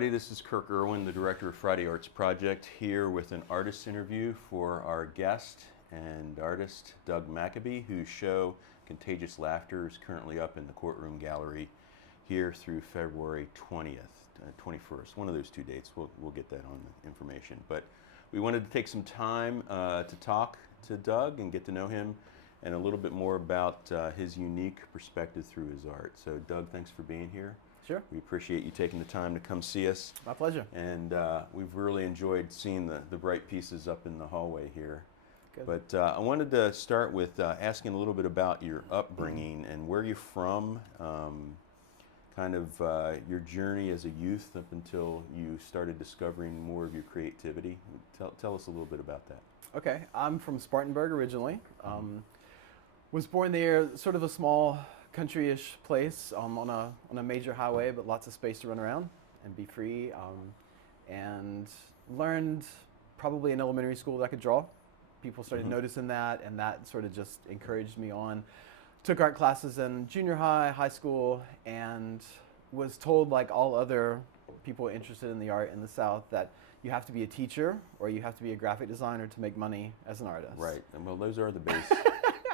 everybody. This is Kirk Irwin, the director of Friday Arts Project, here with an artist interview for our guest and artist, Doug McAbee, whose show, Contagious Laughter, is currently up in the Courtroom Gallery here through February 20th, 21st. One of those two dates. We'll get that on the information. But we wanted to take some time to talk to Doug and get to know him and a little bit more about his unique perspective through his art. So, Doug, thanks for being here. Sure. We appreciate you taking the time to come see us. My pleasure. And we've really enjoyed seeing the bright pieces up in the hallway here. Good. But I wanted to start with asking a little bit about your upbringing and where you're from, kind of your journey as a youth up until you started discovering more of your creativity. Tell us a little bit about that. Okay, I'm from Spartanburg originally. Was born there, sort of a small country-ish place on a major highway, but lots of space to run around and be free. And learned probably in elementary school that I could draw. People started noticing that, and that sort of just encouraged me on. Took art classes in junior high, high school, and was told, like all other people interested in the art in the South, that you have to be a teacher or you have to be a graphic designer to make money as an artist. Right, and well, those are the base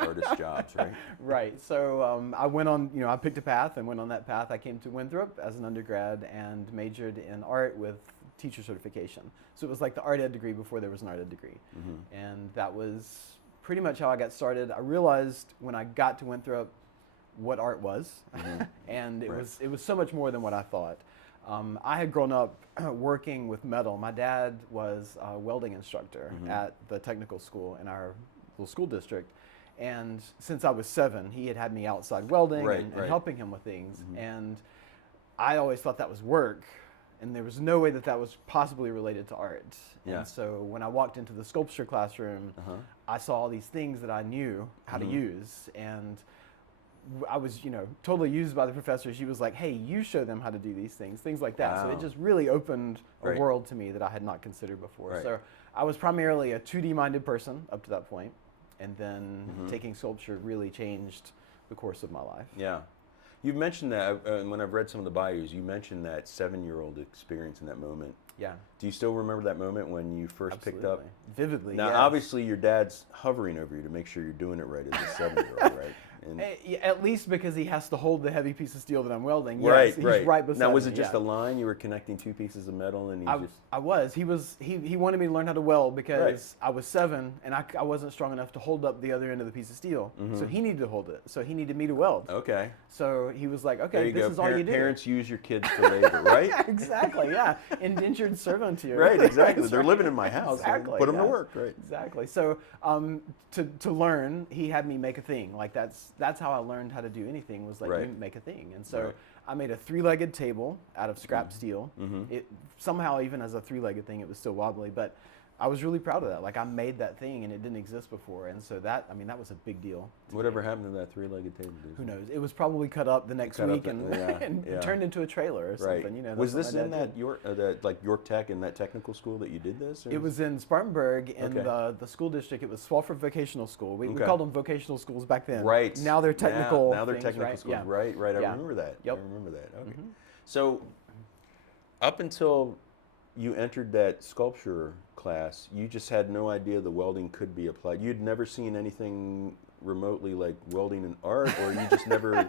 artist jobs, right? Right, so I went on, I picked a path and went on that path. I came to Winthrop as an undergrad and majored in art with teacher certification. So it was like the art ed degree before there was an art ed degree. And that was pretty much how I got started. I realized when I got to Winthrop what art was, and it was so much more than what I thought. I had grown up working with metal. My dad was a welding instructor at the technical school in our little school district. And since I was 7, he had me outside welding and helping him with things. And I always thought that was work. And there was no way that that was possibly related to art. Yeah. And so when I walked into the sculpture classroom, I saw all these things that I knew how to use. And I was, totally used by the professor. She was like, hey, you show them how to do these things like that. Wow. So it just really opened a world to me that I had not considered before. So I was primarily a 2D minded person up to that point. And then taking sculpture really changed the course of my life. Yeah. You've mentioned that, when I've read some of the bios, you mentioned that 7-year-old experience in that moment. Yeah. Do you still remember that moment when you first picked up? Vividly, Now, yes. obviously, your dad's hovering over you to make sure you're doing it right as a 7-year-old, right? And at least because he has to hold the heavy piece of steel that I'm welding. Right, yes, he's right beside Now, was me, it just a line? You were connecting 2 pieces of metal and I was. He wanted me to learn how to weld because I was 7 and I wasn't strong enough to hold up the other end of the piece of steel. So he needed to hold it. So he needed me to weld. Okay. So he was like, okay, this is all you do. Parents use your kids for labor, right? Exactly, yeah. Indentured servant here. Right, exactly. They're living in my house. Exactly. So put them to work, right? Exactly. So to learn, he had me make a thing. Like that's how I learned how to do anything, was like you make a thing. And so I made a 3-legged table out of scrap steel. It somehow, even as a 3-legged thing, it was still wobbly, but I was really proud of that. Like I made that thing and it didn't exist before. And so that was a big deal. Whatever happened to that 3-legged table? Who knows? It was probably cut up the next week and turned into a trailer or something. Was this in that York Tech, in that technical school that you did this? Or? It was in Spartanburg in the school district. It was Swafford Vocational School. We called them vocational schools back then. Right. Now they're technical. Now they're technical schools. Yeah. Right. I remember that. Yep. I remember that. Okay. So up until you entered that sculpture class, you just had no idea the welding could be applied. You'd never seen anything remotely like welding in art, or you just never...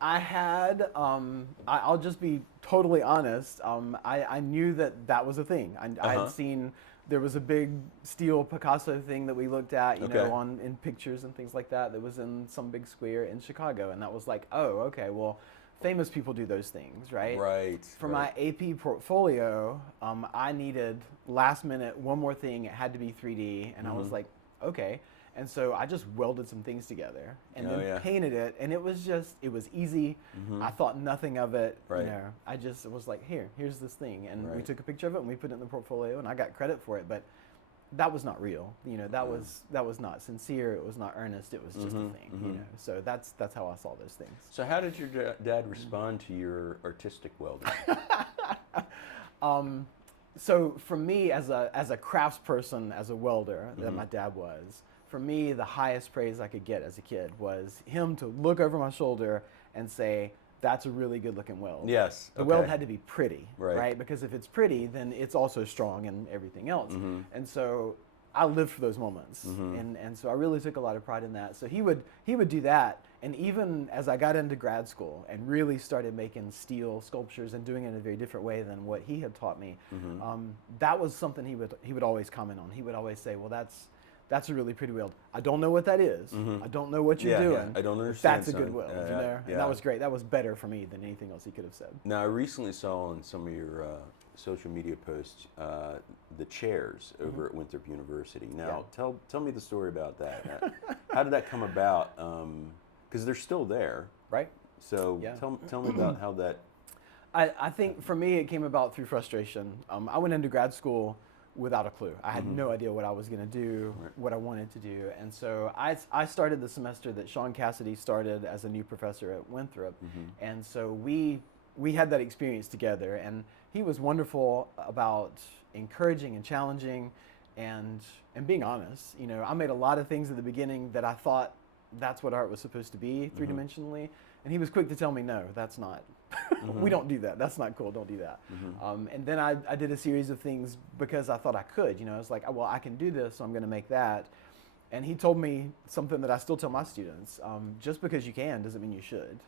I had, I'll just be totally honest, I knew that was a thing. I had seen, there was a big steel Picasso thing that we looked at, you know, in pictures and things like that was in some big square in Chicago, and that was like, oh, okay, well, famous people do those things, right? Right. For my AP portfolio, I needed last minute one more thing. It had to be 3D, and I was like, okay. And so I just welded some things together and then painted it, and it was easy. I thought nothing of it. Right. You know, I just was like, here's this thing, and we took a picture of it and we put it in the portfolio, and I got credit for it, but that was not real. You know, that was not sincere. It was not earnest. It was just a thing. You know, so that's how I saw those things. So how did your dad respond to your artistic welding? So for me, as a craftsperson, as a welder, that my dad was, for me, the highest praise I could get as a kid was him to look over my shoulder and say, that's a really good looking weld. Yes. The okay. weld had to be pretty, Right. right? Because if it's pretty, then it's also strong and everything else. Mm-hmm. And so I lived for those moments, and so I really took a lot of pride in that. So he would do that, and even as I got into grad school and really started making steel sculptures and doing it in a very different way than what he had taught me, that was something he would always comment on. He would always say, "Well, that's a really pretty weld. I don't know what that is. I don't know what you're doing. Yeah, I don't understand. That's a good weld, you know." And that was great. That was better for me than anything else he could have said. Now, I recently saw on some of your social media posts the chairs over at Winthrop University. Now, tell me the story about that. How did that come about? Because they're still there, right? So tell me about how that. I think for me it came about through frustration. I went into grad school without a clue. I had no idea what I was going to do, what I wanted to do. And so I started the semester that Sean Cassidy started as a new professor at Winthrop. And so we had that experience together, and he was wonderful about encouraging and challenging and being honest. You know, I made a lot of things at the beginning that I thought that's what art was supposed to be, three-dimensionally. And he was quick to tell me, no, that's not. We don't do that. That's not cool. Don't do that. And then I did a series of things because I thought I could. You know, it's like, well, I can do this, so I'm going to make that. And he told me something that I still tell my students: just because you can doesn't mean you should.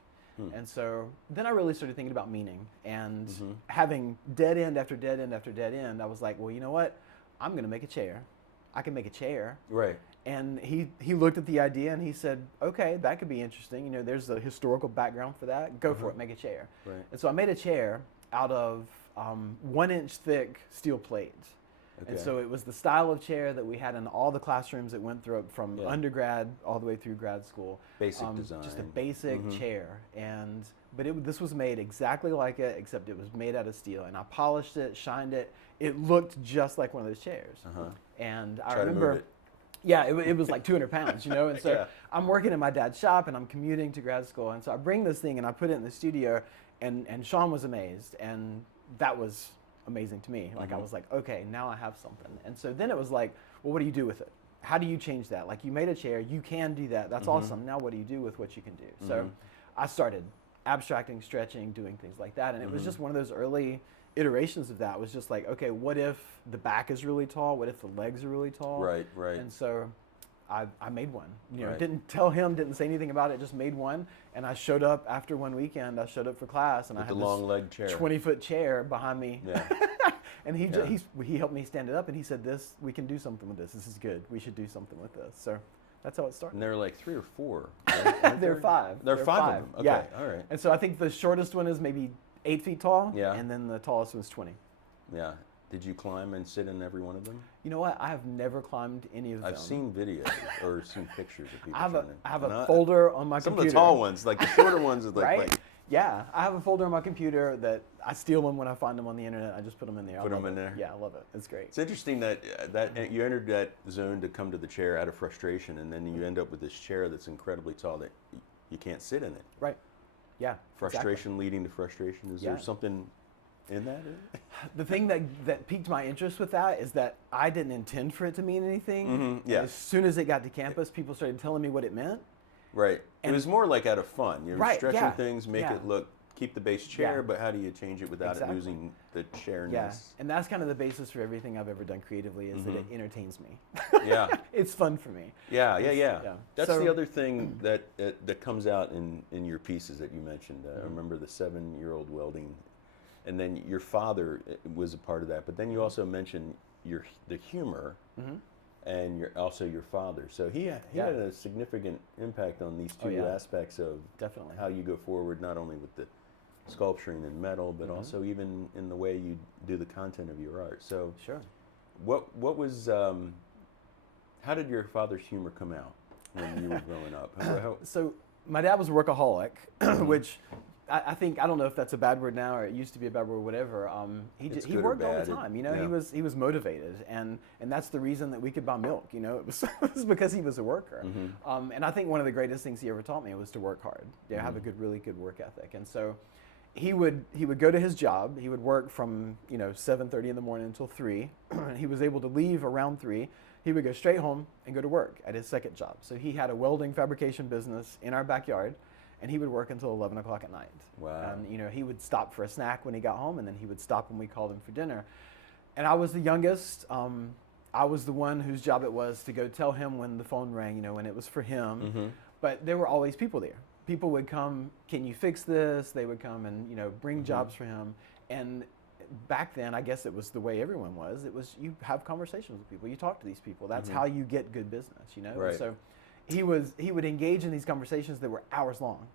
And so then I really started thinking about meaning, and having dead end after dead end after dead end. I was like, well, you know what? I'm going to make a chair. I can make a chair. Right. And he looked at the idea and he said, okay, that could be interesting. You know, there's a historical background for that. Go for it, make a chair. Right. And so I made a chair out of 1 inch thick steel plate. Okay. And so it was the style of chair that we had in all the classrooms at Winthrop from undergrad all the way through grad school. Basic design. Just a basic chair. But this was made exactly like it, except it was made out of steel. And I polished it, shined it. It looked just like one of those chairs. And I remember, it was like 200 pounds, you know? And so I'm working in my dad's shop and I'm commuting to grad school. And so I bring this thing and I put it in the studio, and Sean was amazed. And that was amazing to me. Like I was like, okay, now I have something. And so then it was like, well, what do you do with it? How do you change that? Like, you made a chair, you can do that. That's awesome. Now what do you do with what you can do? So I started abstracting, stretching, doing things like that. And it was just one of those early iterations of that. It was just like, okay, what if the back is really tall? What if the legs are really tall? Right, right. And so I made one. You know, didn't tell him, didn't say anything about it, just made one. And I showed up after one weekend. I showed up for class, and With I had the long leg chair, 20-foot chair behind me. Yeah. And he helped me stand it up, and he said, we can do something with this. This is good. We should do something with this. So that's how it started. And there are like 3 or 4. Right? There are 5. There are 5 of them. Okay. Yeah. All right. And so I think the shortest one is maybe 8 feet tall. Yeah. And then the tallest one's 20. Yeah. Did you climb and sit in every one of them? You know what? I have never climbed any of them. I've seen videos or seen pictures of people. I have a folder on my some computer. Some of the tall ones, like the shorter ones, is like, right? like. Yeah, I have a folder on my computer that I steal them when I find them on the internet. I just put them in there. Put them in there. Yeah, I love it. It's great. It's interesting that you entered that zone to come to the chair out of frustration, and then you end up with this chair that's incredibly tall that you can't sit in it. Right. Yeah. Frustration leading to frustration. Is there something in that? The thing that piqued my interest with that is that I didn't intend for it to mean anything. Yeah. As soon as it got to campus, people started telling me what it meant. Right. And it was more like out of fun. You're stretching things, make it look, keep the base chair, but how do you change it without it losing the chairness? Yeah. And that's kind of the basis for everything I've ever done creatively, is that it entertains me. Yeah. It's fun for me. Yeah. That's the other thing that comes out in your pieces that you mentioned. I remember the 7-year-old welding, and then your father was a part of that. But then you also mentioned the humor. And also your father. So he had a significant impact on these two aspects of how you go forward, not only with the sculpturing and metal, but also even in the way you do the content of your art. So what was, how did your father's humor come out when you were growing up? So my dad was a workaholic, which I think, I don't know if that's a bad word now, or it used to be a bad word, whatever. He worked all the time, you know. He was motivated, and that's the reason that we could buy milk, you know. It was because he was a worker. And I think one of the greatest things he ever taught me was to work hard. Have a really good work ethic. And so he would go to his job. He would work from 7:30 in the morning until 3. He was able to leave around 3. He would go straight home and go to work at his second job. So he had a welding fabrication business in our backyard. and he would work until 11 o'clock at night. Wow. And he would stop for a snack when he got home, and then he would stop when we called him for dinner. And I was the youngest. I was the one whose job it was to go tell him when the phone rang, when it was for him. Mm-hmm. But there were always people there. People would come, can you fix this? They would come and, bring Mm-hmm. jobs for him. And back then, I guess it was the way everyone was. It was, you have conversations with people. You talk to these people. That's Mm-hmm. how you get good business, Right. So he would engage in these conversations that were hours long.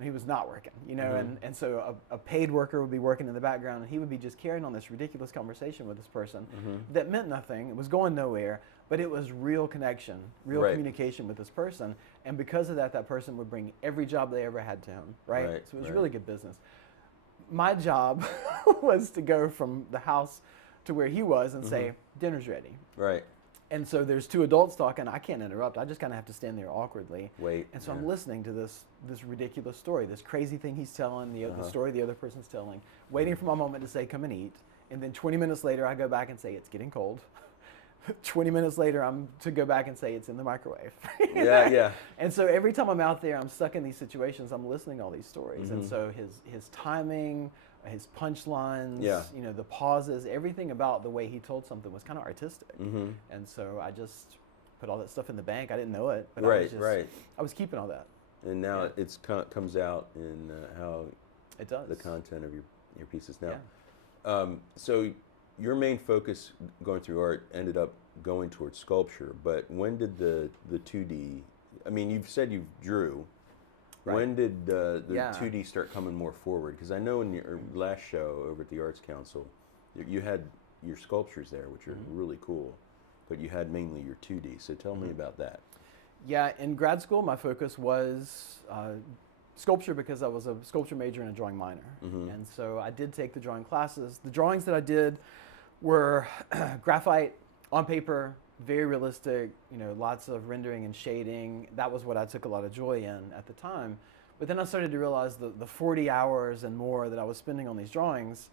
And he was not working, Mm-hmm. and so a paid worker would be working in the background, and he would be just carrying on this ridiculous conversation with this person Mm-hmm. that meant nothing. It was going nowhere, but it was real connection, real Right. communication with this person. And because of that, that person would bring every job they ever had to him, right? Right, So it was right. really good business. My job was to go from the house to where he was and say, dinner's ready. Right. And so there's two adults talking. I can't interrupt. I just kind of have to stand there awkwardly. Wait. And so yeah. I'm listening to this ridiculous story, this crazy thing he's telling, the story the other person's telling, waiting for my moment to say, come and eat. And then 20 minutes later, I go back and say, it's getting cold. 20 minutes later, I'm to go back and say, it's in the microwave. Yeah. And so every time I'm out there, I'm stuck in these situations, I'm listening to all these stories. And Mhm. so his timing, his punchlines, Yeah. the pauses, everything about the way he told something was kind of artistic. Mm-hmm. And so I just put all that stuff in the bank. I didn't know it, but Right. Right. I was keeping all that. And now Yeah. it's comes out in how It does. the content of your pieces now. Yeah. So your main focus going through art ended up going towards sculpture, but when did the 2D, I mean, you've said you drew. Right. When did the Yeah. 2D start coming more forward? Because I know in your last show over at the Arts Council, you had your sculptures there, which are really cool, but you had mainly your 2D. So tell me about that. Yeah, in grad school, my focus was sculpture because I was a sculpture major and a drawing minor. Mhm. And so I did take the drawing classes. The drawings that I did were graphite on paper, very realistic, lots of rendering and shading. That was what I took a lot of joy in at the time. But then I started to realize the 40 hours and more that I was spending on these drawings,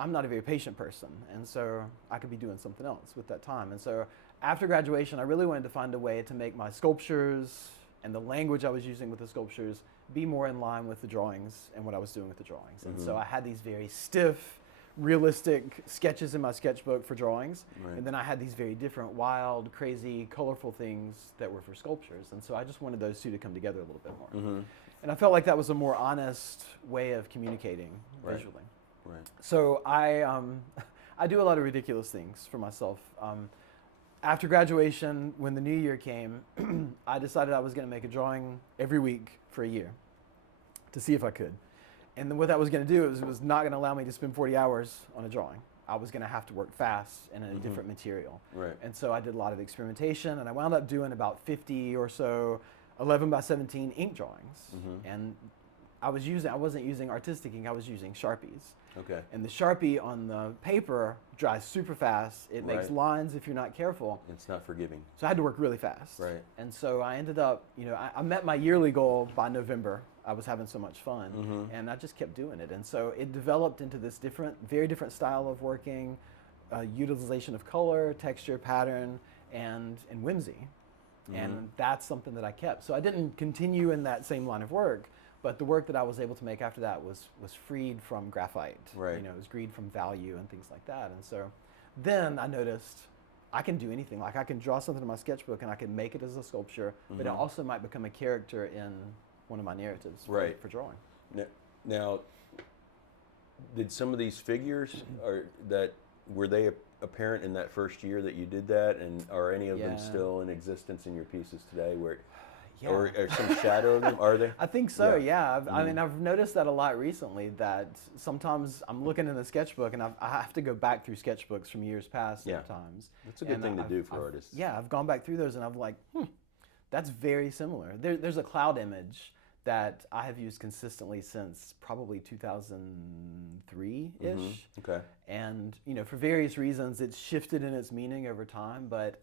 I'm not a very patient person. And so I could be doing something else with that time. And so after graduation, I really wanted to find a way to make my sculptures and the language I was using with the sculptures be more in line with the drawings and what I was doing with the drawings. And so I had these very stiff, realistic sketches in my sketchbook for drawings. Right. And then I had these very different, wild, crazy, colorful things that were for sculptures. And so I just wanted those two to come together a little bit more. Mm-hmm. And I felt like that was a more honest way of communicating Right. visually. Right. So I do a lot of ridiculous things for myself. After graduation, when the new year came, I decided I was going to make a drawing every week for a year to see if I could. And then what that was going to do is it was not going to allow me to spend 40 hours on a drawing. I was going to have to work fast and in a different material. Right. And so I did a lot of experimentation, and I wound up doing about 50 or so 11 by 17 ink drawings. And I wasn't using artistic ink, I was using Sharpies. Okay. And the Sharpie on the paper dries super fast. It makes Right. lines if you're not careful. It's not forgiving. So I had to work really fast. Right. And so I ended up, I met my yearly goal by November. I was having so much fun, and I just kept doing it. And so it developed into this very different style of working, utilization of color, texture, pattern, and whimsy. And that's something that I kept. So I didn't continue in that same line of work, but the work that I was able to make after that was freed from graphite. Right. It was freed from value and things like that. And so then I noticed I can do anything. Like I can draw something in my sketchbook and I can make it as a sculpture, but it also might become a character in one of my narratives Right. for drawing. Now, did some of these figures were they apparent in that first year that you did that, and are any of them Yeah. still in existence in your pieces today? Yeah. Or some shadow of them? Are they? I think so, Yeah. yeah. I mean, I've noticed that a lot recently, that sometimes I'm looking in the sketchbook and I have to go back through sketchbooks from years past Yeah. sometimes. That's a good thing to do for artists. Yeah, I've gone back through those and I'm like, that's very similar. There's a cloud image that I have used consistently since probably 2003-ish. Okay. And, for various reasons, it's shifted in its meaning over time. But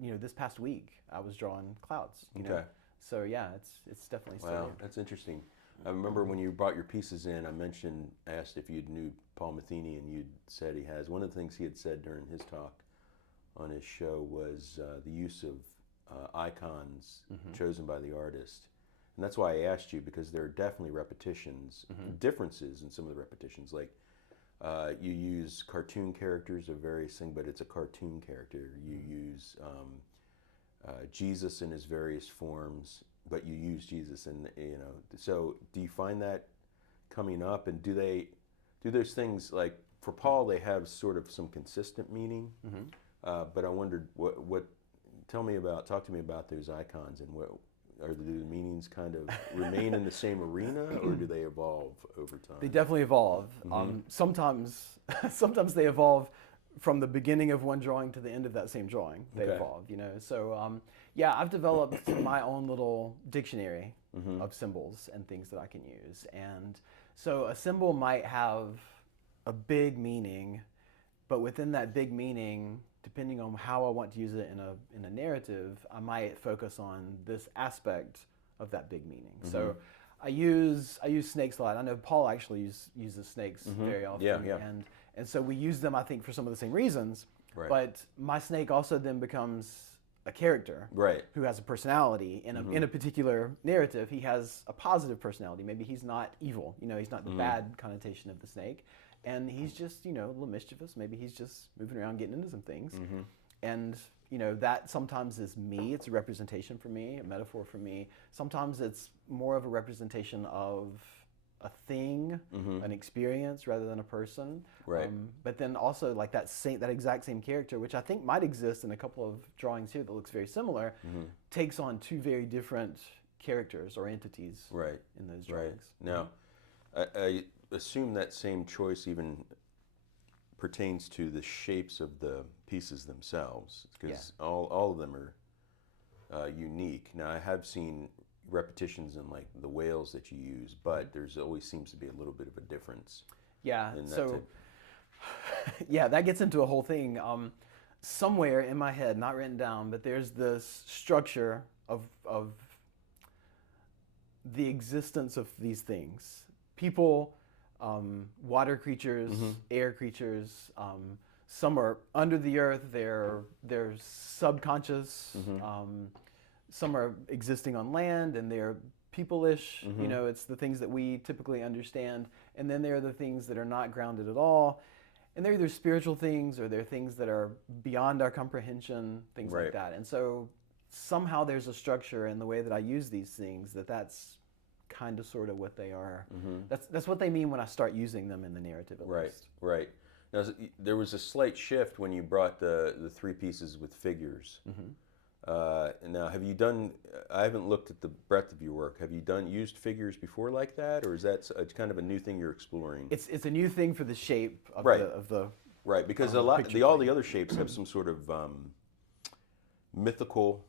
this past week, I was drawing clouds. Okay. So yeah, it's definitely still Wow, there. that's interesting. I remember when you brought your pieces in, I asked if you knew Paul Metheny, and you'd said he has. One of the things he had said during his talk on his show was the use of icons chosen by the artist. And that's why I asked you, because there are definitely repetitions, differences in some of the repetitions. Like you use cartoon characters of various things, but it's a cartoon character. You use Jesus in his various forms, but you use Jesus, and So do you find that coming up, and do those things, like for Paul, they have sort of some consistent meaning? But I wondered what talk to me about those icons, and do the meanings kind of remain in the same arena, or do they evolve over time? They definitely evolve. Sometimes they evolve from the beginning of one drawing to the end of that same drawing. They evolve, So yeah, I've developed my own little dictionary of symbols and things that I can use. And so a symbol might have a big meaning, but within that big meaning, depending on how I want to use it in a narrative, I might focus on this aspect of that big meaning. So I use snakes a lot. I know Paul actually uses snakes very often. Yeah. And so we use them, I think, for some of the same reasons. Right. But my snake also then becomes a character who has a personality. In a particular narrative, he has a positive personality. Maybe he's not evil. He's not the bad connotation of the snake. And he's just, a little mischievous. Maybe he's just moving around getting into some things. And, that sometimes is me. It's a representation for me, a metaphor for me. Sometimes it's more of a representation of a thing, an experience, rather than a person. Right. But then also like that exact same character, which I think might exist in a couple of drawings here that looks very similar, takes on two very different characters or entities in those drawings. Now, I assume that same choice even pertains to the shapes of the pieces themselves, because all of them are unique. Now, I have seen repetitions in like the whales that you use, but there's always seems to be a little bit of a difference. Yeah, so yeah, that gets into a whole thing. Somewhere in my head, not written down, but there's this structure of the existence of these things. People, water creatures, air creatures. Some are under the earth. They're subconscious. Some are existing on land, and they're people-ish. It's the things that we typically understand. And then there are the things that are not grounded at all. And they're either spiritual things, or they're things that are beyond our comprehension, things like that. And so somehow there's a structure in the way that I use these things that's kind of sort of what they are. That's what they mean when I start using them in the narrative, at least. Right. Now, there was a slight shift when you brought the three pieces with figures. Now, have you done? I haven't looked at the breadth of your work. Have you used figures before like that, or is that kind of a new thing you're exploring? It's a new thing for the shape of the right, because all the other shapes have some sort of mythical,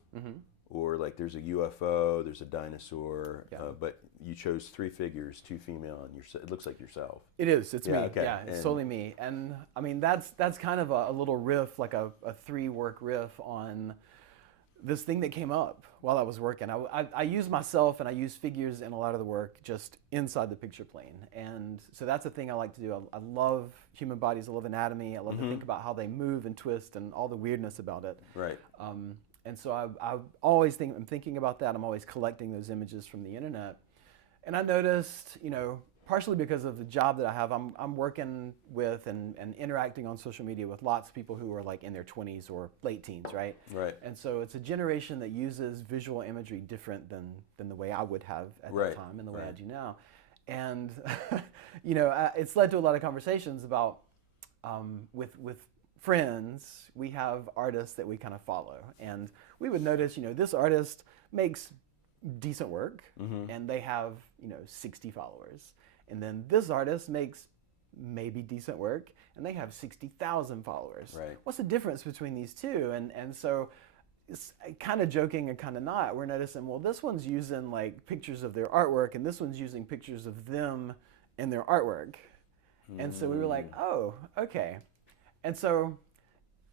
or like there's a UFO, there's a dinosaur, but you chose three figures, two female, and it looks like yourself. It is. It's me. Okay. Yeah, it's solely me. And I mean, that's kind of a little riff, like a 3-work riff on this thing that came up while I was working. I use myself and I use figures in a lot of the work just inside the picture plane. And so that's a thing I like to do. I love human bodies. I love anatomy. I love to think about how they move and twist and all the weirdness about it. Right. And so I always I'm thinking about that. I'm always collecting those images from the internet. And I noticed, partially because of the job that I have, I'm working with and interacting on social media with lots of people who are like in their 20s or late teens, right? Right. And so it's a generation that uses visual imagery different than the way I would have at that time and the way I do now. And, it's led to a lot of conversations about, with friends, we have artists that we kind of follow. And we would notice, this artist makes decent work and they have, 60 followers. And then this artist makes maybe decent work, and they have 60,000 followers. Right. What's the difference between these two? And so it's kind of joking and kind of not. We're noticing, well, this one's using like pictures of their artwork, and this one's using pictures of them and their artwork. And so we were like, oh, okay. And so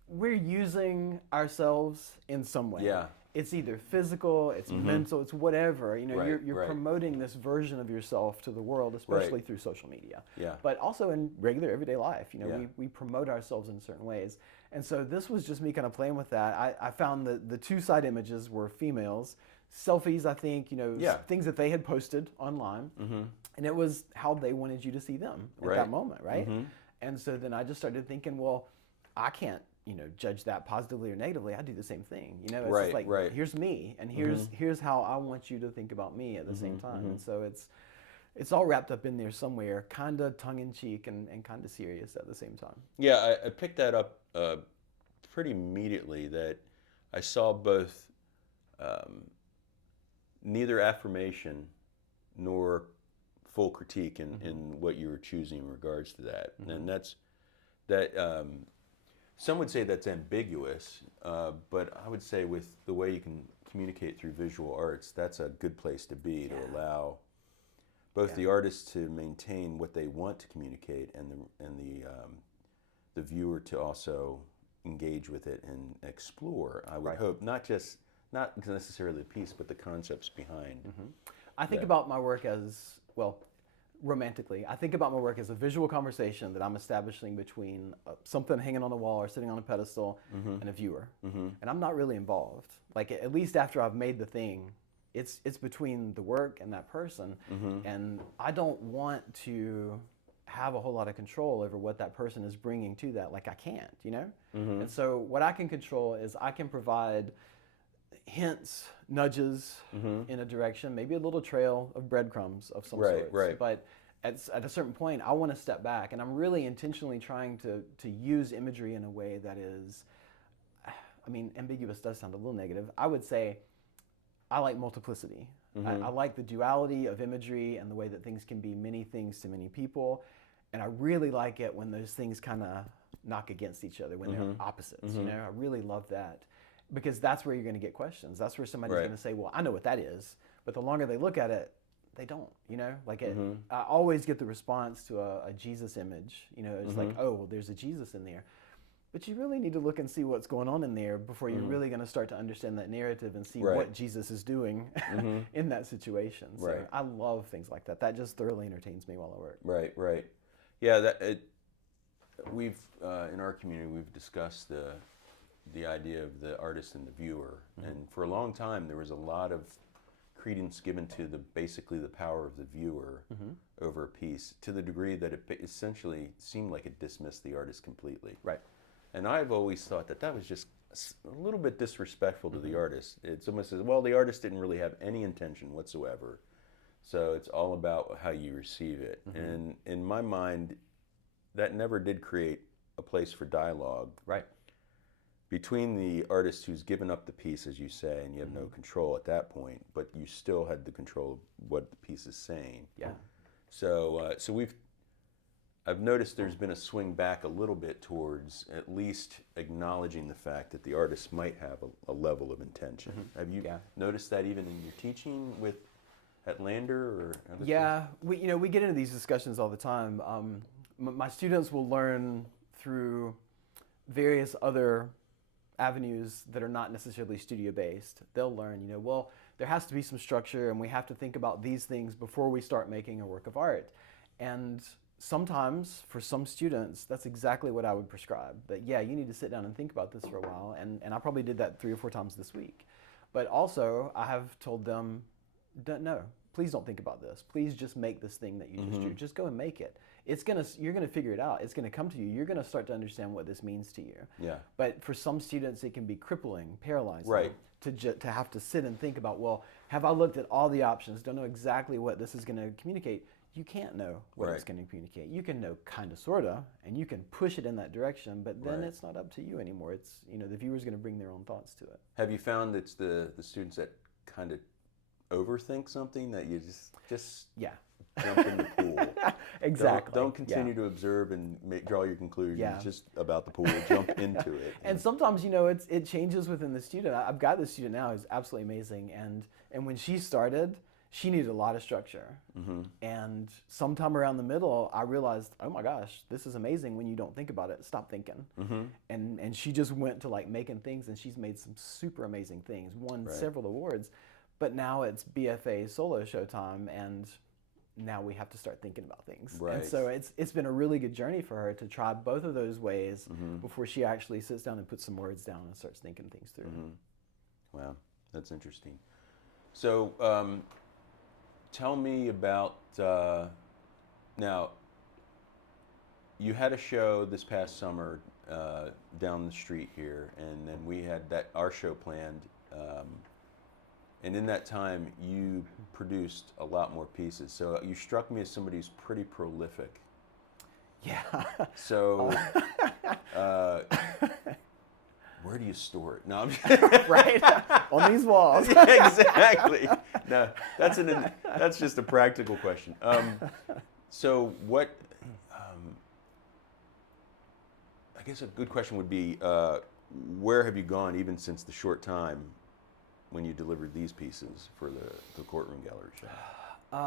we're using ourselves in some way. Yeah. It's either physical, it's mental, it's whatever. You're promoting this version of yourself to the world, especially through social media. Yeah. But also in regular everyday life. We promote ourselves in certain ways. And so this was just me kind of playing with that. I found that the two side images were females selfies, I think, Yeah. things that they had posted online. And it was how they wanted you to see them at Right. that moment, right? And so then I just started thinking, well, I can't, judge that positively or negatively. I do the same thing. It's Right, just like, right. here's me, and here's how I want you to think about me at the same time. And so it's all wrapped up in there somewhere, kind of tongue-in-cheek and kind of serious at the same time. Yeah, I picked that up pretty immediately, that I saw both neither affirmation nor full critique in what you were choosing in regards to that. And that some would say that's ambiguous, but I would say with the way you can communicate through visual arts, that's a good place to be, to allow both the artist to maintain what they want to communicate, and the viewer to also engage with it and explore. I would hope not necessarily the piece, but the concepts behind. I think about my work as, well, romantically, I think about my work as a visual conversation that I'm establishing between something hanging on a wall or sitting on a pedestal and a viewer. And I'm not really involved. Like, at least after I've made the thing, it's between the work and that person. And I don't want to have a whole lot of control over what that person is bringing to that. Like, I can't, And so what I can control is I can provide hints, nudges in a direction, maybe a little trail of breadcrumbs of some sort. Right. But at a certain point, I want to step back, and I'm really intentionally trying to use imagery in a way that is, I mean, ambiguous does sound a little negative. I would say I like multiplicity. I like the duality of imagery and the way that things can be many things to many people. And I really like it when those things kind of knock against each other, when they're opposites. I really love that. Because that's where you're going to get questions. That's where somebody's going to say, well, I know what that is. But the longer they look at it, they don't, Like, I always get the response to a Jesus image. It's like, oh, well, there's a Jesus in there. But you really need to look and see what's going on in there before you're really going to start to understand that narrative and see what Jesus is doing in that situation. So I love things like that. That just thoroughly entertains me while I work. Right. Yeah, we've, in our community, we've discussed the idea of the artist and the viewer, and for a long time there was a lot of credence given to basically the power of the viewer over a piece, to the degree that it essentially seemed like it dismissed the artist completely. Right. And I've always thought that was just a little bit disrespectful to the artist. It's almost as, well, the artist didn't really have any intention whatsoever, so it's all about how you receive it. And in my mind, that never did create a place for dialogue. Right. Between the artist who's given up the piece, as you say, and you have no control at that point, but you still had the control of what the piece is saying. Yeah. So I've noticed there's been a swing back a little bit towards at least acknowledging the fact that the artist might have a level of intention. Have you noticed that even in your teaching at Lander or other things? We get into these discussions all the time. My students will learn through various other avenues that are not necessarily studio-based. They'll learn, well, there has to be some structure, and we have to think about these things before we start making a work of art. And sometimes, for some students, that's exactly what I would prescribe. That, you need to sit down and think about this for a while, and I probably did that 3 or 4 times this week. But also, I have told them, no, please don't think about this. Please just make this thing that you just drew. Just go and make it. You're gonna figure it out. It's gonna come to you. You're gonna start to understand what this means to you. Yeah. But for some students, it can be crippling, paralyzing. Right. To have to sit and think about, well, have I looked at all the options? Don't know exactly what this is gonna communicate. You can't know what it's gonna communicate. You can know kinda, sorta, and you can push it in that direction, but then it's not up to you anymore. It's, the viewer's gonna bring their own thoughts to it. Have you found it's the students that kind of overthink something, that you just jump in the pool? Exactly. Don't continue to observe and draw your conclusions just about the pool. Jump into it. And sometimes, it changes within the student. I've got this student now who's absolutely amazing, and when she started, she needed a lot of structure. And sometime around the middle, I realized, oh my gosh, this is amazing when you don't think about it. Stop thinking. And she just went to making things, and she's made some super amazing things, won several awards. But now it's BFA solo show time, and now we have to start thinking about things. Right. And so it's been a really good journey for her to try both of those ways before she actually sits down and puts some words down and starts thinking things through. Wow, that's interesting. So tell me about now. You had a show this past summer down the street here, and then we had our show planned. And in that time, you produced a lot more pieces. So you struck me as somebody who's pretty prolific. Yeah. So, where do you store it? No, I'm Right on these walls. Yeah, exactly. No, that's just a practical question. So what? I guess a good question would be, where have you gone even since the short time when you delivered these pieces for the Courtroom Gallery show?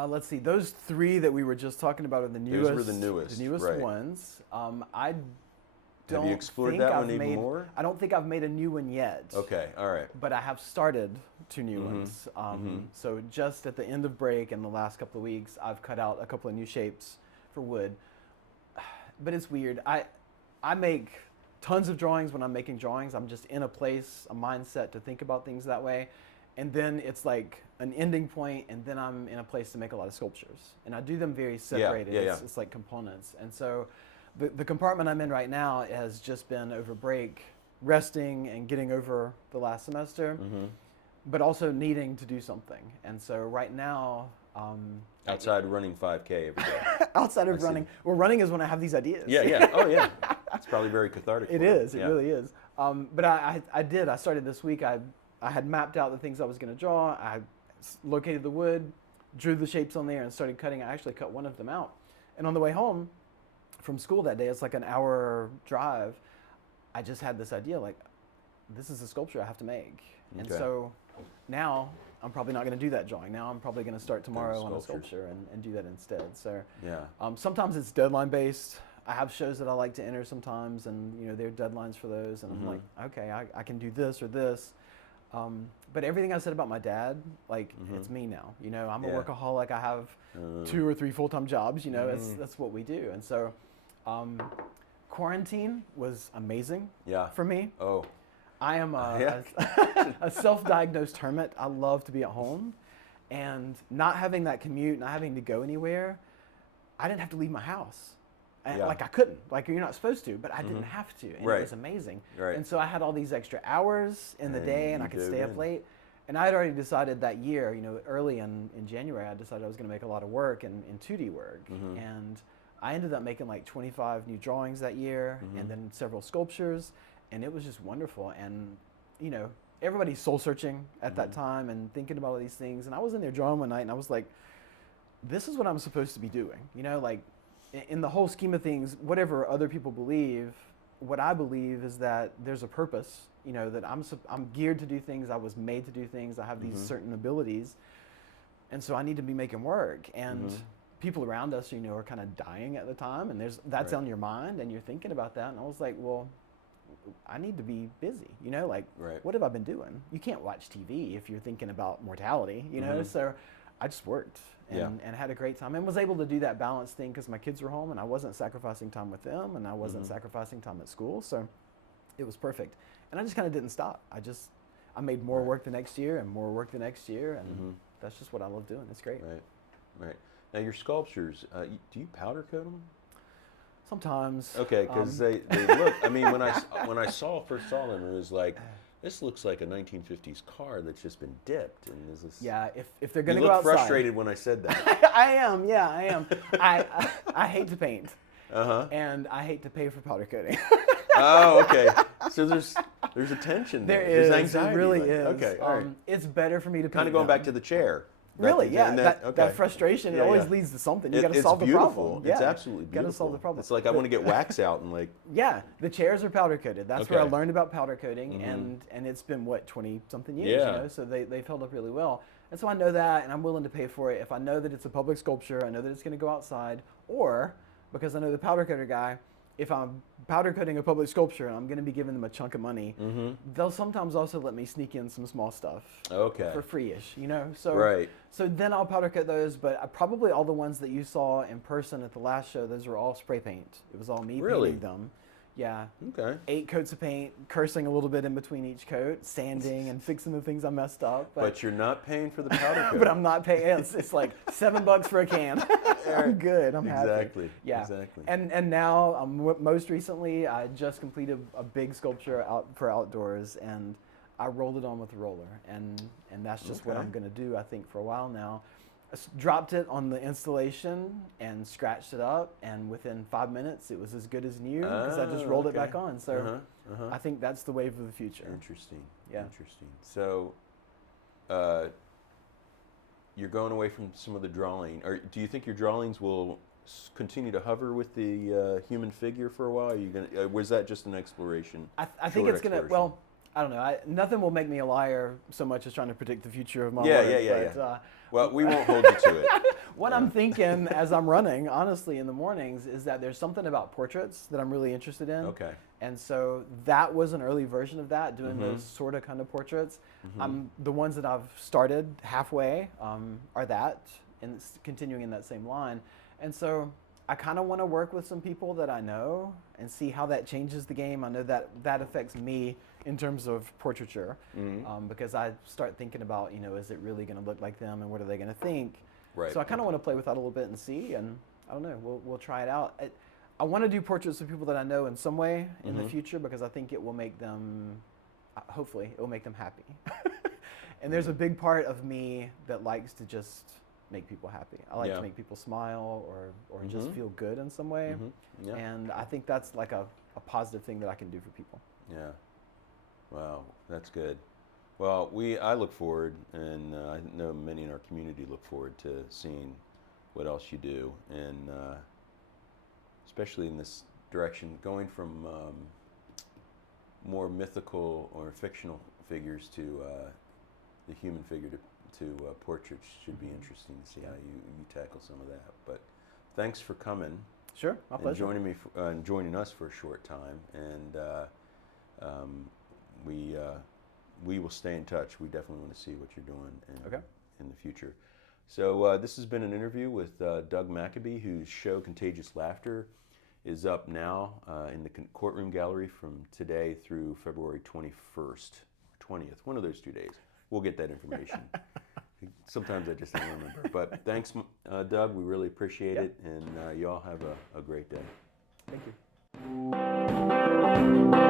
Let's see. Those three that we were just talking about are the newest. Those were the newest, right. ones. I don't Have you explored think that I've one even made, more? I don't think I've made a new one yet. Okay, all right. But I have started two new ones. So just at the end of break in the last couple of weeks, I've cut out a couple of new shapes for wood. But it's weird. I make tons of drawings when I'm making drawings. I'm just in a place, a mindset to think about things that way. And then it's like an ending point, and then I'm in a place to make a lot of sculptures. And I do them very separated. It's like components. And so the compartment I'm in right now has just been over break, resting and getting over the last semester, but also needing to do something. And so right now... outside running 5K every day. Outside of running. Well, running is when I have these ideas. Yeah. Oh, yeah. It's probably very cathartic. It is. It really is. But I started this week. I had mapped out the things I was going to draw. I located the wood, drew the shapes on there, and started cutting. I actually cut one of them out. And on the way home from school that day, it's like an hour drive, I just had this idea, like, this is a sculpture I have to make. And so now I'm probably not going to do that drawing. Now I'm probably going to start tomorrow on a sculpture and do that instead. So sometimes it's deadline based. I have shows that I like to enter sometimes, and there are deadlines for those, and I'm like, okay, I can do this or this. But everything I said about my dad, like, it's me now. I'm a workaholic. I have 2 or 3 full-time jobs. That's what we do. And so quarantine was amazing for me. Oh. I am a self-diagnosed hermit. I love to be at home, and not having that commute, not having to go anywhere, I didn't have to leave my house. Like, I couldn't. Like, you're not supposed to, but I didn't have to, and it was amazing. And so I had all these extra hours in the day, and I could stay up late. And I had already decided that year, early in January, I decided I was going to make a lot of work in 2D work. And I ended up making like 25 new drawings that year, and then several sculptures. And it was just wonderful. And, everybody's soul searching at that time and thinking about all these things. And I was in there drawing one night, and I was like, this is what I'm supposed to be doing. Like, in the whole scheme of things, whatever other people believe, what I believe is that there's a purpose, that I'm geared to do things. I was made to do things. I have these certain abilities. And so I need to be making work. And people around us, are kind of dying at the time. And that's on your mind, and you're thinking about that. And I was like, well, I need to be busy, what have I been doing? You can't watch TV if you're thinking about mortality, so I just worked and had a great time, and was able to do that balance thing because my kids were home, and I wasn't sacrificing time with them, and I wasn't sacrificing time at school, so it was perfect. And I just kind of didn't stop. I made more work the next year and more work the next year, and that's just what I love doing. It's great. Right. Now, your sculptures, do you powder coat them? Sometimes. Okay, because they look. I mean, when I first saw them, it was like, this looks like a 1950s car that's just been dipped. And is this? Yeah, if they're going to go outside. You look frustrated when I said that. I am. I hate to paint. And I hate to pay for powder coating. Oh, okay. So there's a tension there. There's anxiety. There really is. Okay, all right. It's better for me to paint. Kind of going back to the chair. Really, that frustration, it always leads to something. You got to solve the problem. It's absolutely beautiful. Got to solve the problem. It's like I want to get wax out and like. Yeah, the chairs are powder coated. That's where I learned about powder coating, and it's been 20-something years, so they've held up really well. And so I know that, and I'm willing to pay for it if I know that it's a public sculpture. I know that it's going to go outside, or because I know the powder coater guy. If I'm powder coating a public sculpture and I'm going to be giving them a chunk of money, they'll sometimes also let me sneak in some small stuff for free-ish, So then I'll powder coat those, but probably all the ones that you saw in person at the last show, those were all spray paint. It was all me painting them. Yeah. Okay. 8 coats of paint, cursing a little bit in between each coat, sanding and fixing the things I messed up. But you're not paying for the powder coat. But I'm not paying. It's like $7 for a can. I'm good. I'm happy. Exactly. Yeah. Exactly. And now, most recently, I just completed a big sculpture for outdoors, and I rolled it on with a roller, and that's just what Okay. I'm going to do. I think for a while now. Dropped it on the installation and scratched it up, and within 5 minutes it was as good as new because I just rolled it back on. So I think that's the wave of the future. Interesting. Yeah. Interesting. So, you're going away from some of the drawing. Or do you think your drawings will continue to hover with the human figure for a while? Are you gonna? Was that just an exploration? I think it's gonna. Well, I don't know. Nothing will make me a liar so much as trying to predict the future of my work. Yeah. Well, we won't hold you to it. What I'm thinking as I'm running, honestly, in the mornings, is that there's something about portraits that I'm really interested in. Okay. And so that was an early version of that, doing those sort of kind of portraits. The ones that I've started halfway are that, and it's continuing in that same line. And so I kind of want to work with some people that I know and see how that changes the game. I know that that affects me in terms of portraiture, because I start thinking about, is it really going to look like them, and what are they going to think? Right. So I kind of want to play with that a little bit and see, and I don't know, we'll try it out. I want to do portraits of people that I know in some way in the future, because I think it will make them, hopefully, it will make them happy. And there's a big part of me that likes to just make people happy. I like to make people smile or just feel good in some way. Yeah. And I think that's like a positive thing that I can do for people. Yeah. Wow, that's good. Well, I look forward, and I know many in our community look forward to seeing what else you do, and especially in this direction, going from more mythical or fictional figures to the human figure to portraits should be interesting to see how you tackle some of that. But thanks for coming. Sure, my pleasure. And joining us for a short time, and we will stay in touch. We definitely want to see what you're doing in the future. So this has been an interview with Doug McAbee, whose show Contagious Laughter is up now in the Courtroom Gallery from today through February 21st, 20th, one of those 2 days. We'll get that information. Sometimes I just don't remember. But thanks, Doug. We really appreciate it, and you all have a great day. Thank you.